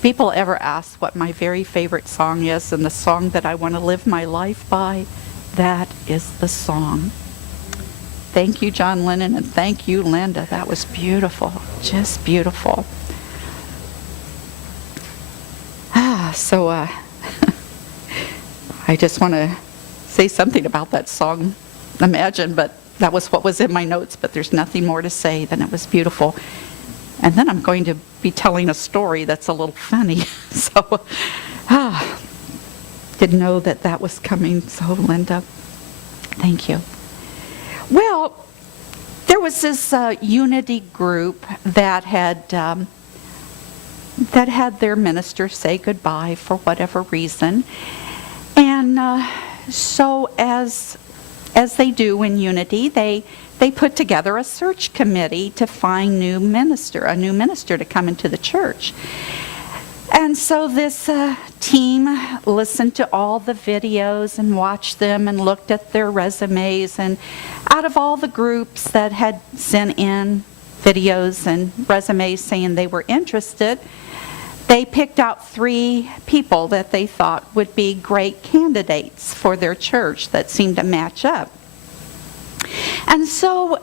If people ever ask what my very favorite song is and the song that I want to live my life by, that is the song. Thank you, John Lennon, and thank you, Linda. That was beautiful, just beautiful. So I just want to say something about that song, Imagine, but that was what was in my notes, but there's nothing more to say than it was beautiful. And then I'm going to be telling a story that's a little funny. So, didn't know that that was coming. So, Linda, thank you. Well, there was this unity group that had their minister say goodbye for whatever reason. And so as they do in unity, they put together a search committee to find a new minister to come into the church. And so this team listened to all the videos and watched them and looked at their resumes. And out of all the groups that had sent in videos and resumes saying they were interested, they picked out 3 people that they thought would be great candidates for their church that seemed to match up. And so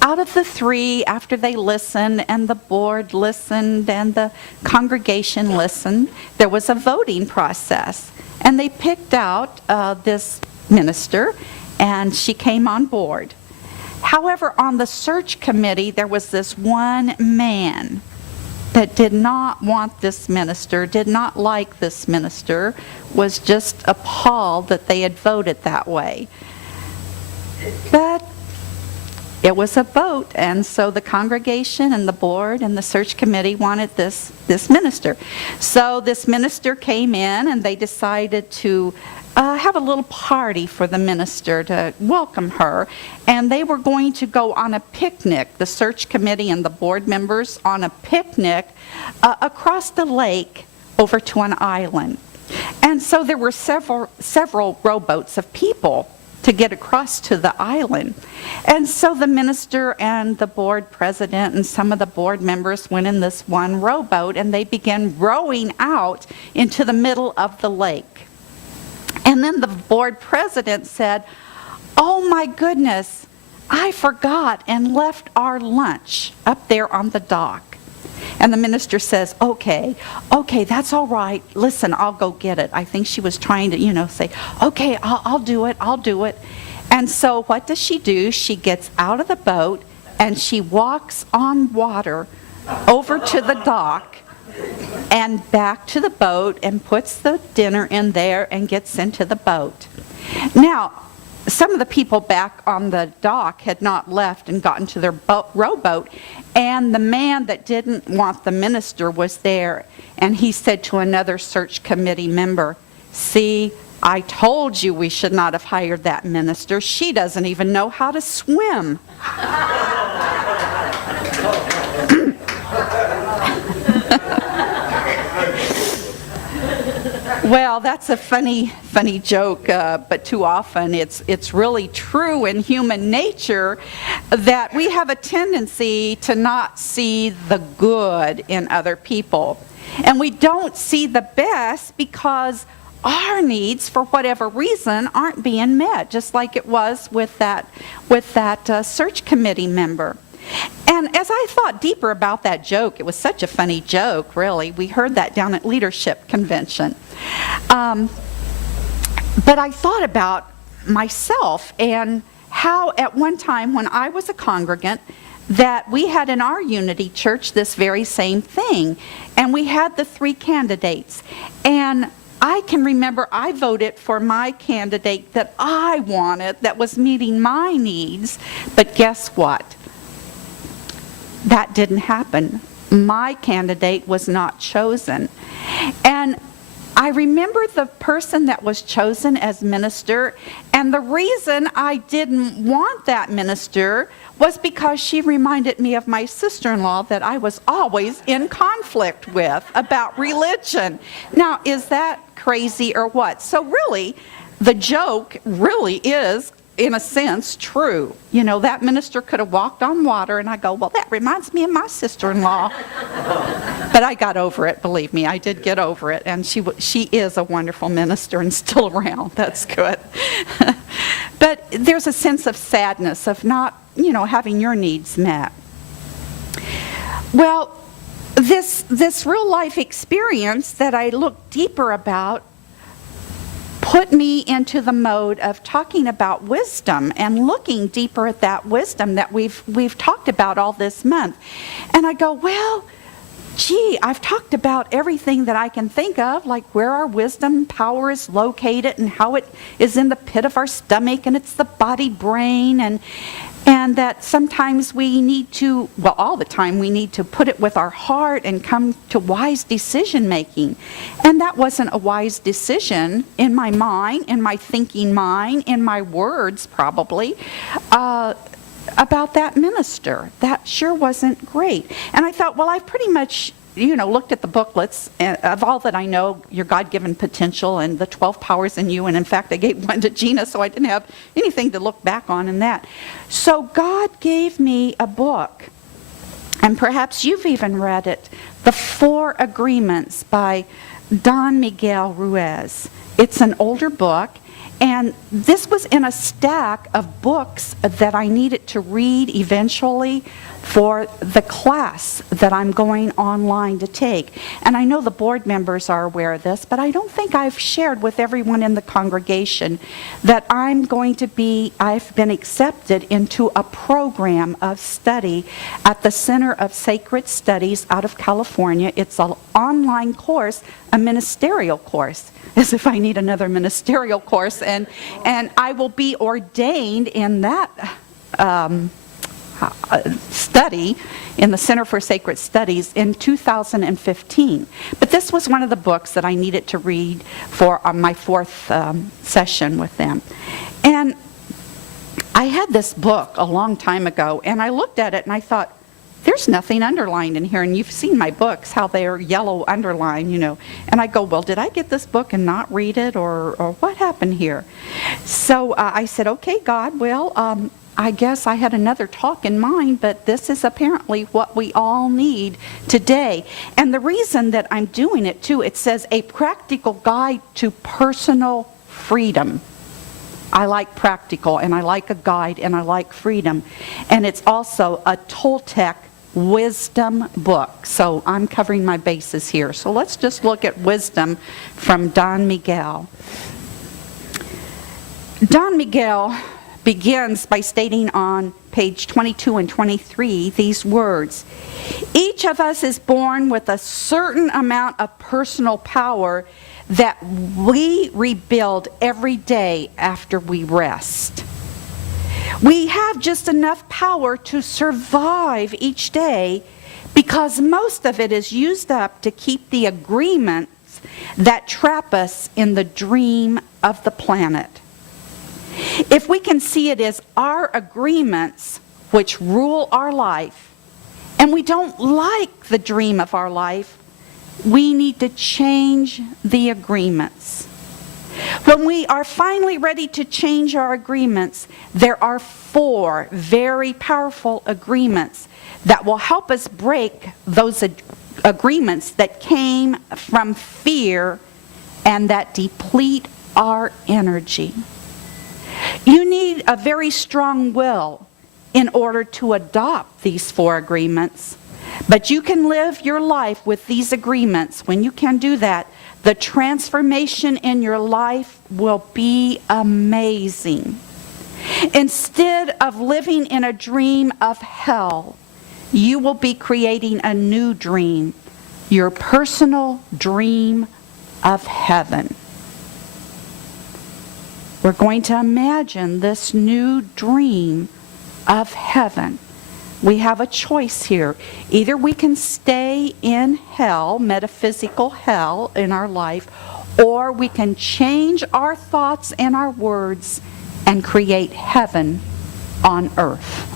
out of the 3, after they listened and the board listened and the congregation listened, there was a voting process. And they picked out this minister, and she came on board. However, on the search committee, there was this one man that did not want this minister, did not like this minister, was just appalled that they had voted that way. But it was a vote, and so the congregation and the board and the search committee wanted this minister. So this minister came in, and they decided to have a little party for the minister to welcome her, and they were going to go on a picnic, the search committee and the board members, on a picnic across the lake over to an island. And so there were several rowboats of people to get across to the island. And so the minister and the board president and some of the board members went in this one rowboat, and they began rowing out into the middle of the lake. And then the board president said, "Oh my goodness, I forgot and left our lunch up there on the dock." And the minister says, okay, that's all right. Listen, I'll go get it. I think she was trying to, say, okay, I'll do it. And so what does she do? She gets out of the boat and she walks on water over to the dock and back to the boat and puts the dinner in there and gets into the boat. Now, some of the people back on the dock had not left and gotten to their rowboat, and the man that didn't want the minister was there, and he said to another search committee member, "See, I told you we should not have hired that minister. She doesn't even know how to swim." Well, that's a funny joke, but too often it's really true in human nature that we have a tendency to not see the good in other people. And we don't see the best because our needs, for whatever reason, aren't being met, just like it was with that search committee member. And as I thought deeper about that joke, it was such a funny joke, really. We heard that down at Leadership Convention. But I thought about myself and how at one time when I was a congregant that we had in our Unity Church this very same thing. And we had the 3 candidates. And I can remember I voted for my candidate that I wanted, that was meeting my needs. But guess what? That didn't happen. My candidate was not chosen. And I remember the person that was chosen as minister, and the reason I didn't want that minister was because she reminded me of my sister-in-law that I was always in conflict with about religion. Now, is that crazy or what? So really, the joke really is in a sense, true. You know, that minister could have walked on water, and I go, well, that reminds me of my sister-in-law. But I got over it, believe me. I did get over it, and she is a wonderful minister and still around. That's good. But there's a sense of sadness of not, having your needs met. Well, this real life experience that I looked deeper about put me into the mode of talking about wisdom and looking deeper at that wisdom that we've talked about all this month. And I go, well, gee, I've talked about everything that I can think of, like where our wisdom power is located and how it is in the pit of our stomach and it's the body brain, and that sometimes we need to, well, all the time, we need to put it with our heart and come to wise decision making. And that wasn't a wise decision in my mind, in my thinking mind, in my words probably, about that minister. That sure wasn't great. And I thought, well, I've pretty much looked at the booklets of all that I know, your God-given potential and the 12 powers in you. And in fact, I gave one to Gina, so I didn't have anything to look back on in that. So God gave me a book, and perhaps you've even read it, The 4 Agreements by Don Miguel Ruiz. It's an older book, and this was in a stack of books that I needed to read eventually for the class that I'm going online to take. And I know the board members are aware of this, but I don't think I've shared with everyone in the congregation that I've been accepted into a program of study at the Center of Sacred Studies out of California. It's an online course, a ministerial course, as if I need another ministerial course, and I will be ordained in that study in the Center for Sacred Studies in 2015. But this was one of the books that I needed to read for my 4th session with them. And I had this book a long time ago, and I looked at it and I thought, there's nothing underlined in here. And you've seen my books, how they are yellow underlined, And I go, well, did I get this book and not read it, or what happened here? So I said, okay, God, well, I guess I had another talk in mind, but this is apparently what we all need today. And the reason that I'm doing it, too, it says a practical guide to personal freedom. I like practical, and I like a guide, and I like freedom. And it's also a Toltec wisdom book. So I'm covering my bases here. So let's just look at wisdom from Don Miguel. Don Miguel begins by stating on page 22 and 23 these words: each of us is born with a certain amount of personal power that we rebuild every day after we rest. We have just enough power to survive each day because most of it is used up to keep the agreements that trap us in the dream of the planet. If we can see it as our agreements which rule our life, and we don't like the dream of our life, we need to change the agreements. When we are finally ready to change our agreements, there are 4 very powerful agreements that will help us break those agreements that came from fear and that deplete our energy. You need a very strong will in order to adopt these 4 agreements. But you can live your life with these agreements. When you can do that, the transformation in your life will be amazing. Instead of living in a dream of hell, you will be creating a new dream, your personal dream of heaven. We're going to imagine this new dream of heaven. We have a choice here. Either we can stay in hell, metaphysical hell in our life, or we can change our thoughts and our words and create heaven on earth.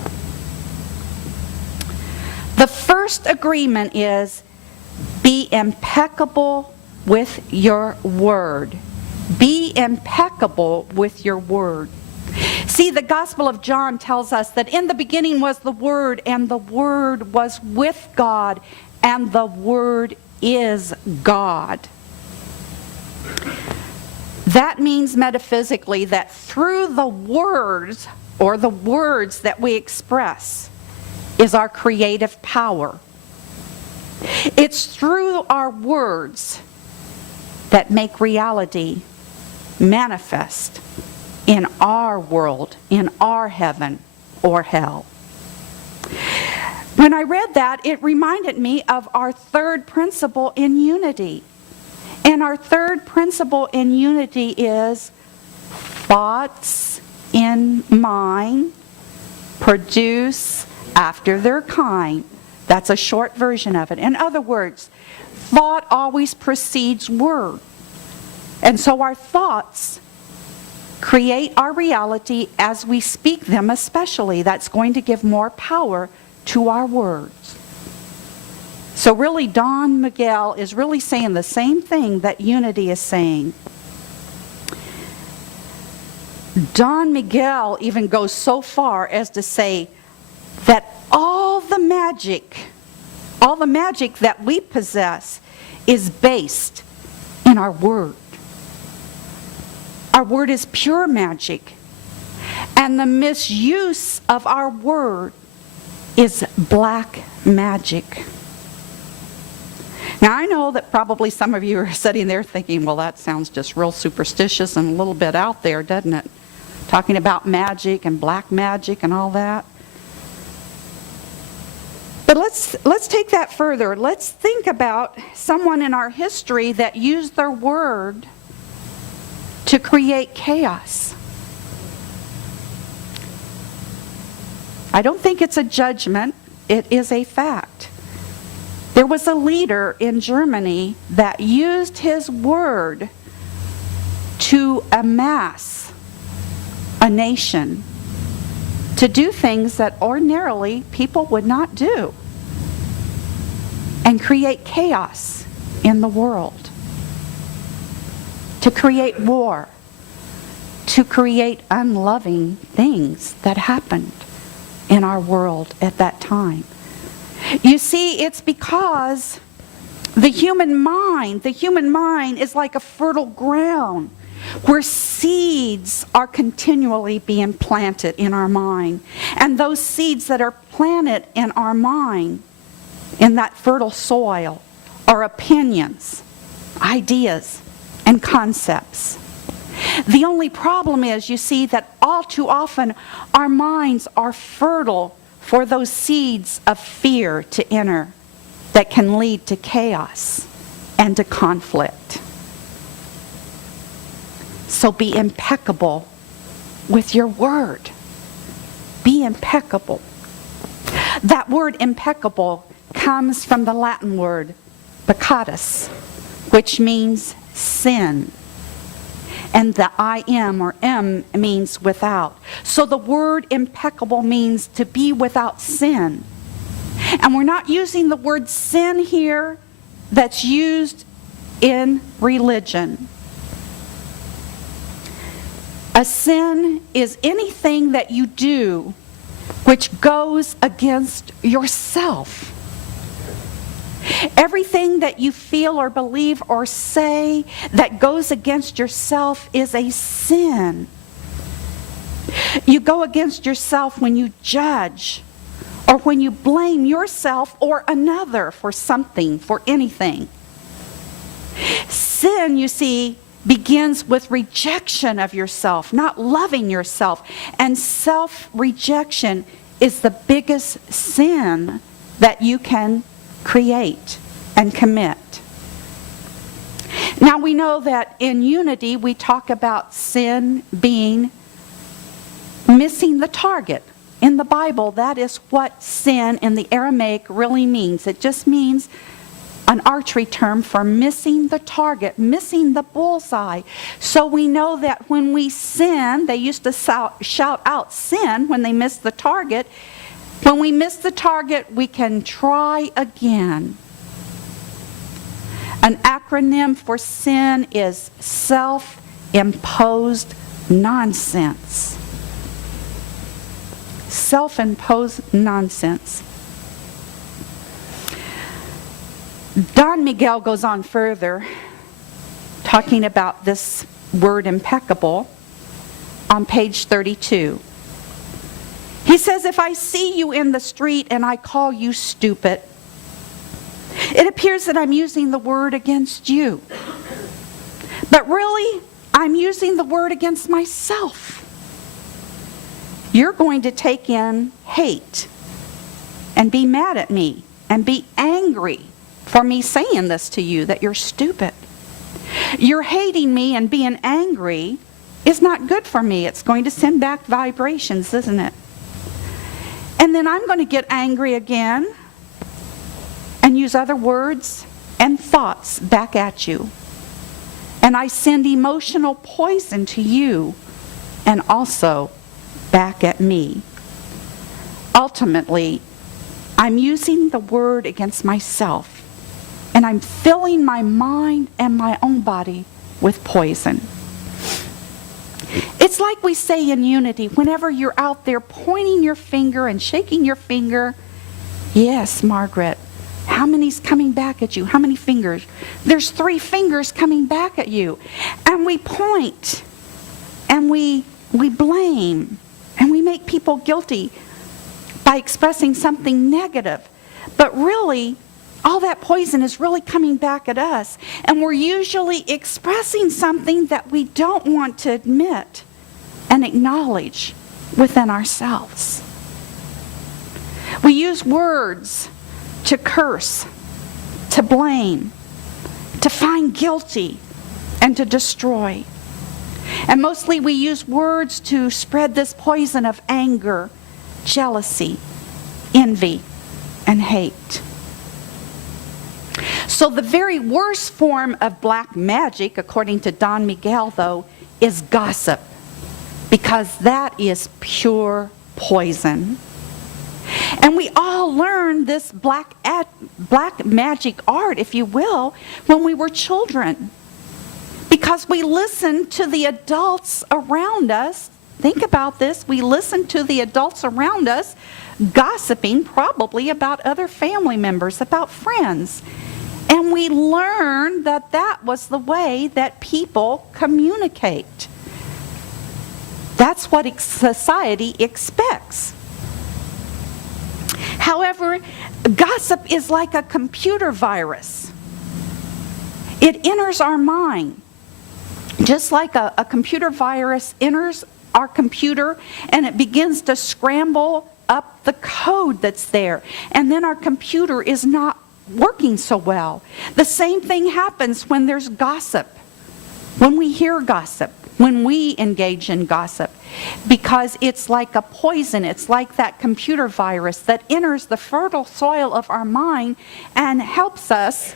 The first agreement is be impeccable with your word. Be impeccable with your word. See, the Gospel of John tells us that in the beginning was the Word, and the Word was with God, and the Word is God. That means metaphysically that through the words, or the words that we express, is our creative power. It's through our words that make reality manifest in our world, in our heaven or hell. When I read that, it reminded me of our third principle in unity. And our third principle in unity is thoughts in mind produce after their kind. That's a short version of it. In other words, thought always precedes word. And so our thoughts create our reality as we speak them, especially. That's going to give more power to our words. So really, Don Miguel is really saying the same thing that unity is saying. Don Miguel even goes so far as to say that all the magic that we possess is based in our word. Our word is pure magic, and the misuse of our word is black magic. Now, I know that probably some of you are sitting there thinking, well, that sounds just real superstitious and a little bit out there, doesn't it? Talking about magic and black magic and all that. But let's take that further. Let's think about someone in our history that used their word to create chaos. I don't think it's a judgment. It is a fact. There was a leader in Germany that used his word to amass a nation to do things that ordinarily people would not do and create chaos in the world, to create war, to create unloving things that happened in our world at that time. You see, it's because the human mind is like a fertile ground where seeds are continually being planted in our mind. And those seeds that are planted in our mind, in that fertile soil, are opinions, ideas, and concepts. The only problem is, you see, that all too often our minds are fertile for those seeds of fear to enter that can lead to chaos and to conflict. So be impeccable with your word. Be impeccable. That word impeccable comes from the Latin word peccatus, which means sin. And the I-M or M means without. So the word impeccable means to be without sin. And we're not using the word sin here that's used in religion. A sin is anything that you do which goes against yourself. Everything that you feel or believe or say that goes against yourself is a sin. You go against yourself when you judge or when you blame yourself or another for something, for anything. Sin, you see, begins with rejection of yourself, not loving yourself. And self-rejection is the biggest sin that you can create and commit. Now we know that in unity we talk about sin being missing the target. In the Bible, that is what sin in the Aramaic really means. It just means an archery term for missing the target, missing the bullseye. So we know that when we sin, they used to shout out sin when they missed the target. When we miss the target, we can try again. An acronym for sin is self-imposed nonsense. self-imposed nonsense. Don Miguel goes on further, talking about this word impeccable on page 32. He says, if I see you in the street and I call you stupid, it appears that I'm using the word against you. But really, I'm using the word against myself. You're going to take in hate and be mad at me and be angry for me saying this to you, that you're stupid. You're hating me and being angry is not good for me. It's going to send back vibrations, isn't it? And then I'm going to get angry again and use other words and thoughts back at you. And I send emotional poison to you and also back at me. Ultimately, I'm using the word against myself, and I'm filling my mind and my own body with poison. It's like we say in unity, whenever you're out there pointing your finger and shaking your finger, yes, Margaret, how many's coming back at you? How many fingers? There's 3 fingers coming back at you. And we point, and we blame, and we make people guilty by expressing something negative. But really, all that poison is really coming back at us. And we're usually expressing something that we don't want to admit and acknowledge within ourselves. We use words to curse, to blame, to find guilty, and to destroy. And mostly we use words to spread this poison of anger, jealousy, envy, and hate. So the very worst form of black magic, according to Don Miguel, though, is gossip, because that is pure poison. And we all learned this black magic art, if you will, when we were children, because we listened to the adults around us. Think about this. We listened to the adults around us gossiping probably about other family members, about friends. And we learned that that was the way that people communicate. That's what society expects. However, gossip is like a computer virus. It enters our mind, just like a computer virus enters our computer, and it begins to scramble up the code that's there. And then our computer is not working so well. The same thing happens when there's gossip, when we hear gossip, when we engage in gossip, because it's like a poison. It's like that computer virus that enters the fertile soil of our mind and helps us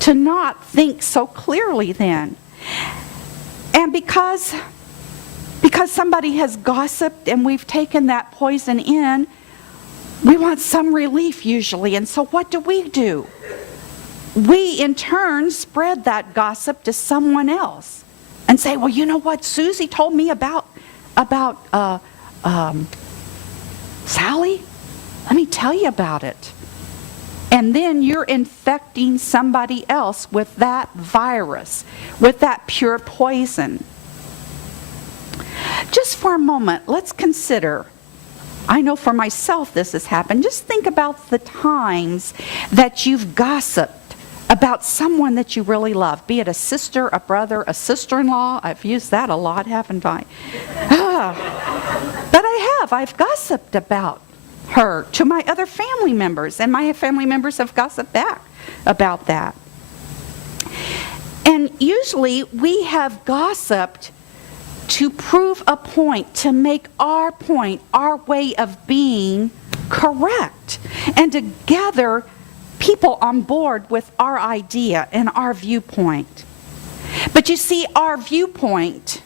to not think so clearly then. And because somebody has gossiped and we've taken that poison in, we want some relief usually. And so what do? We in turn spread that gossip to someone else and say, well, you know what Susie told me about Sally? Let me tell you about it. And then you're infecting somebody else with that virus, with that pure poison. Just for a moment, let's consider, I know for myself this has happened, just think about the times that you've gossiped about someone that you really love, be it a sister, a brother, a sister-in-law. I've used that a lot, haven't I? But I've gossiped about her to my other family members, and my family members have gossiped back about that. And usually we have gossiped to prove a point, to make our point, our way of being correct, and to gather people on board with our idea and our viewpoint. But you see, our viewpoint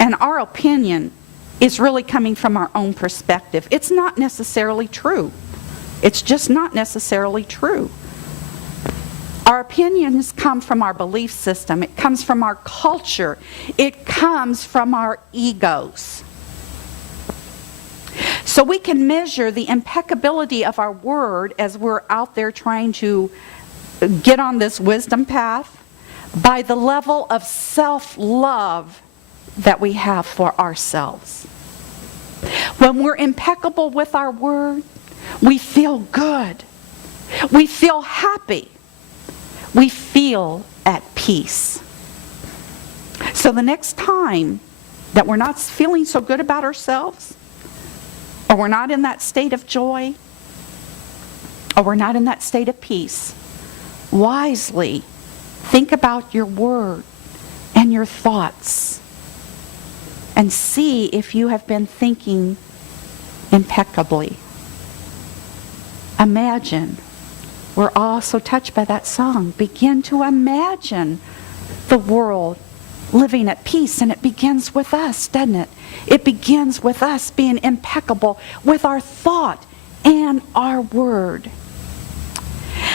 and our opinion is really coming from our own perspective. It's not necessarily true. It's just not necessarily true. Our opinions come from our belief system. It comes from our culture. It comes from our egos. So we can measure the impeccability of our word as we're out there trying to get on this wisdom path by the level of self-love that we have for ourselves. When we're impeccable with our word, we feel good. We feel happy. We feel at peace. So the next time that we're not feeling so good about ourselves, or we're not in that state of joy, or we're not in that state of peace, wisely think about your word and your thoughts and see if you have been thinking impeccably. Imagine. We're all so touched by that song. Begin to imagine the world living at peace, and it begins with us, doesn't it? It begins with us being impeccable with our thought and our word.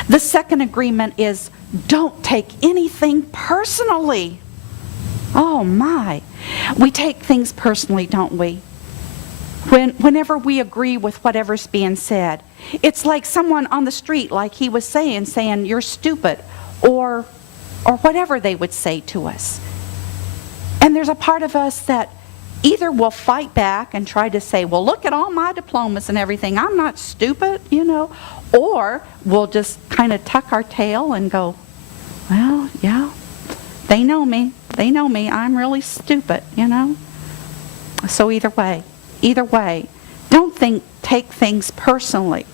The second agreement is don't take anything personally. Oh my. We take things personally, don't we? Whenever we agree with whatever's being said. It's like someone on the street, like he was saying you're stupid, or whatever they would say to us. And there's a part of us that either will fight back and try to say, well, look at all my diplomas and everything. I'm not stupid, Or we'll just kind of tuck our tail and go, well, yeah, they know me. They know me. I'm really stupid, So either way, don't take things personally.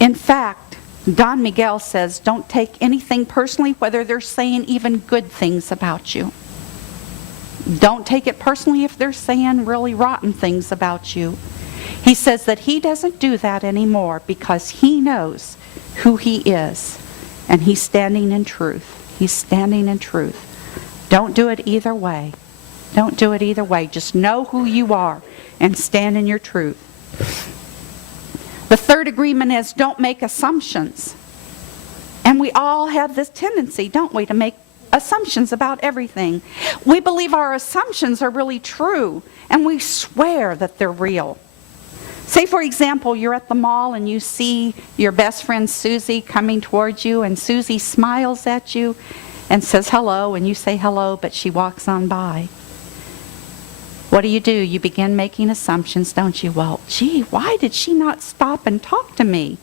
In fact, Don Miguel says, don't take anything personally, whether they're saying even good things about you. Don't take it personally if they're saying really rotten things about you. He says that he doesn't do that anymore because he knows who he is, and he's standing in truth. He's standing in truth. Don't do it either way. Don't do it either way. Just know who you are and stand in your truth. The third agreement is don't make assumptions. And we all have this tendency, don't we, to make assumptions about everything. We believe our assumptions are really true, and we swear that they're real. Say, for example, you're at the mall and you see your best friend Susie coming towards you, and Susie smiles at you and says hello, and you say hello, but she walks on by. What do? You begin making assumptions, don't you? Well, gee, why did she not stop and talk to me?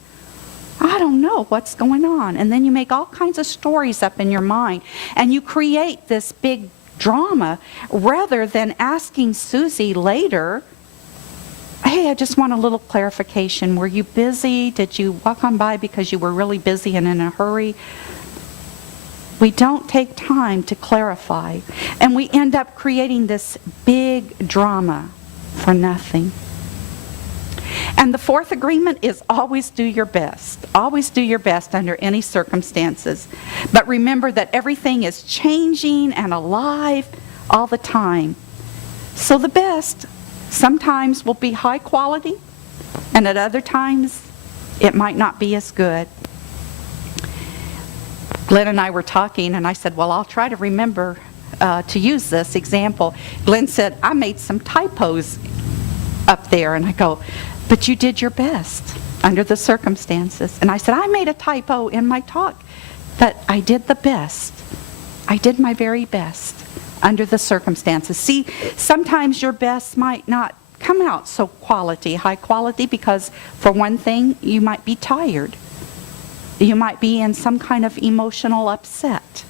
I don't know what's going on. And then you make all kinds of stories up in your mind, and you create this big drama rather than asking Susie later, hey, I just want a little clarification. Were you busy? Did you walk on by because you were really busy and in a hurry? We don't take time to clarify, and we end up creating this big drama for nothing. And the fourth agreement is always do your best. Always do your best under any circumstances. But remember that everything is changing and alive all the time. So the best sometimes will be high quality, and at other times it might not be as good. Glenn and I were talking, and I said, well, I'll try to remember to use this example. Glenn said, I made some typos up there. And I go, but you did your best under the circumstances. And I said, I made a typo in my talk, but I did the best. I did my very best under the circumstances. See, sometimes your best might not come out so high quality, because for one thing, you might be tired. You might be in some kind of emotional upset.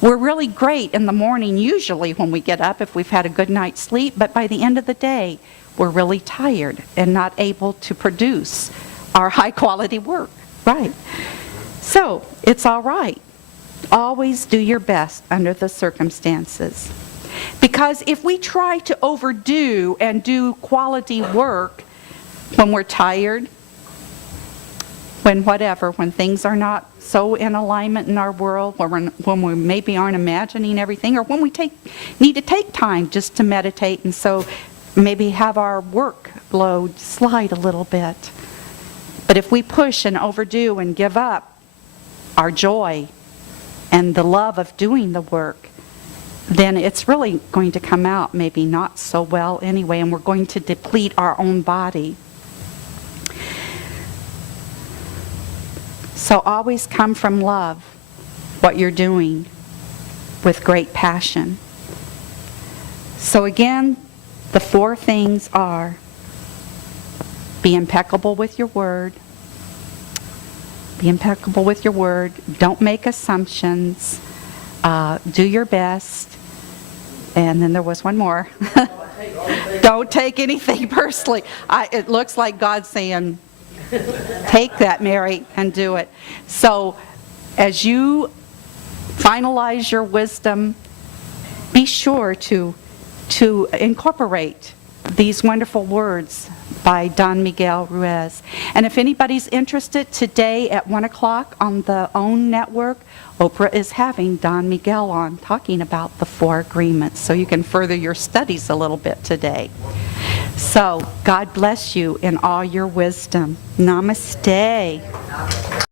We're really great in the morning usually when we get up if we've had a good night's sleep, but by the end of the day, we're really tired and not able to produce our high quality work, right? So, it's all right. Always do your best under the circumstances. Because if we try to overdo and do quality work when we're tired, when things are not so in alignment in our world, when we maybe aren't imagining everything, or when we need to take time just to meditate, and so maybe have our workload slide a little bit. But if we push and overdo and give up our joy and the love of doing the work, then it's really going to come out maybe not so well anyway, and we're going to deplete our own body. So always come from love, what you're doing, with great passion. So again, the 4 things are: be impeccable with your word. Be impeccable with your word. Don't make assumptions. Do your best. And then there was one more. Don't take anything personally. It looks like God saying, take that, Mary, and do it. So as you finalize your wisdom, be sure to incorporate these wonderful words by Don Miguel Ruiz. And if anybody's interested, today at 1 o'clock on the OWN network, Oprah is having Don Miguel on talking about the 4 agreements, so you can further your studies a little bit today. So God bless you in all your wisdom. Namaste.